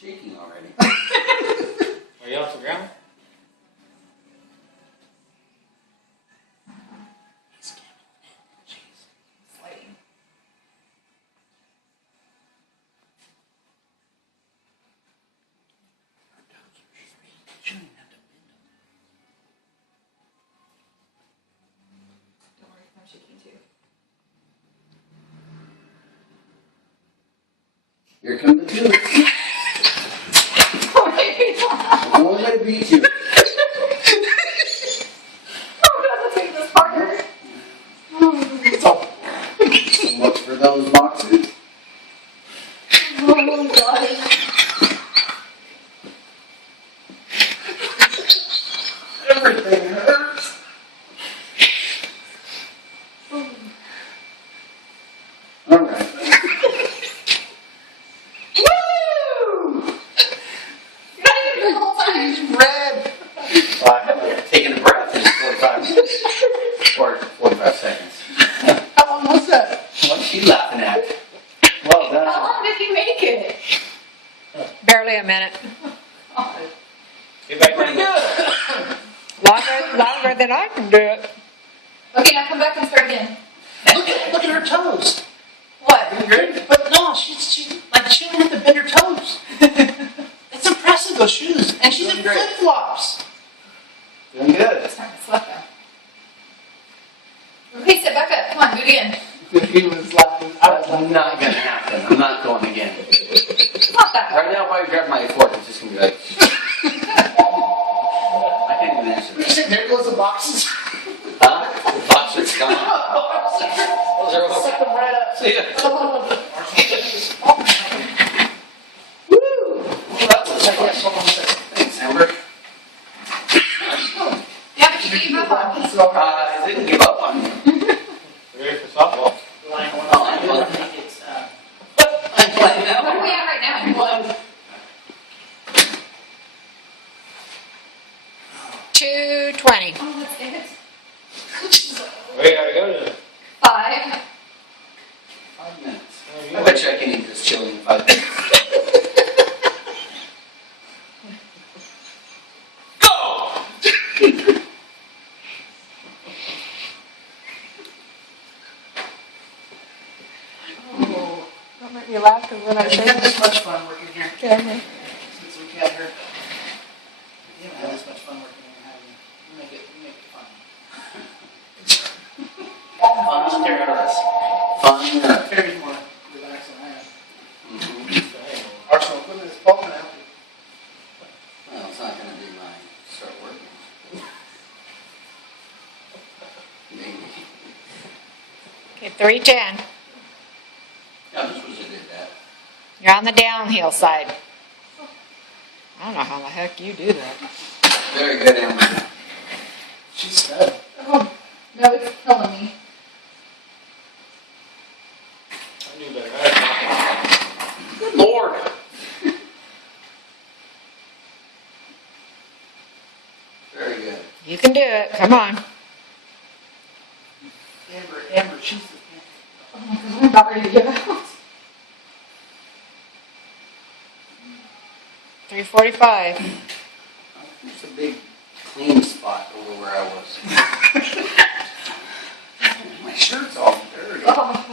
shaking already. Are you off the ground? Sliding. Don't worry, I'm shaking too. Here come the two. I'm only going to beat you. Oh, God, let's make this harder. So much for those boxers. Oh, God. Everything hurts. All right. Woo! You're not even doing the whole time. He's red. Well, I haven't taken a breath in 45 minutes. Or 45 seconds. How long was that? What's she laughing at? Well How done. long did you make it? Barely a minute. God. Get back Pretty down. good. Longer than I can do it. Okay, now come back and start again. Look at her toes. What? But no, she don't have to bend her toes. It's impressive, those shoes. And she's in flip-flops. Doing good. It's time to slap now. Okay, sit back up. Come on, do it again. He was laughing. That's not going to happen. I'm not going again. It's not that hard. Right now, if I grab my fork, it's just going to be like... I can't even answer that. There goes the boxes. Huh? The boxer's gone. Those are over. Suck them right up. See ya. Woo! Well, that was like, yes, hold on a second. Thanks, Amber. Yeah, but you gave up on me. So, I didn't give up on you. Ready for softball? line one, Oh, I'm I playing. think it's, I'm playing What are now. we at right now? 2:20. Oh, that's it. Where you gotta go to? 5. 5 minutes. I bet you I can eat this chili in 5 minutes. Go! Oh. Don't make me laugh because when I have you say had this much fun working here camera. since we've had her? You haven't had this much fun working here, have you? You make it fun. Fun. Stare at us. Fun. Terry's more relaxed than I am. Mhm. Arsenal equipment is bulking out. Well, it's not going to be mine. Start working. Maybe. Okay, 3:10. Yeah, this was a good that. You're on the downhill side. I don't know how the heck you do that. Very good, Amber. She's stud. Oh, no, it's killing me. I knew better. I Good Lord. Very good. You can do it. Come on. Amber, she's the Oh my God, I'm about ready to give out. 3:45. There's a big clean spot over where I was. My shirt's all dirty. Oh.